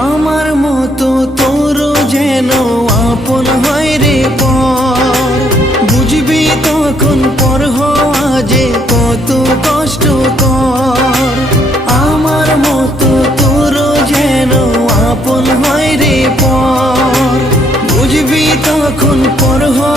আমার মতো তোর যেন আপন হয় রে পর, বুঝবি তখন পর হওয়া যে কত কষ্টকর। আমার মতো তোর যেন আপন হয় রে পর, বুঝবি তখন পর হওয়া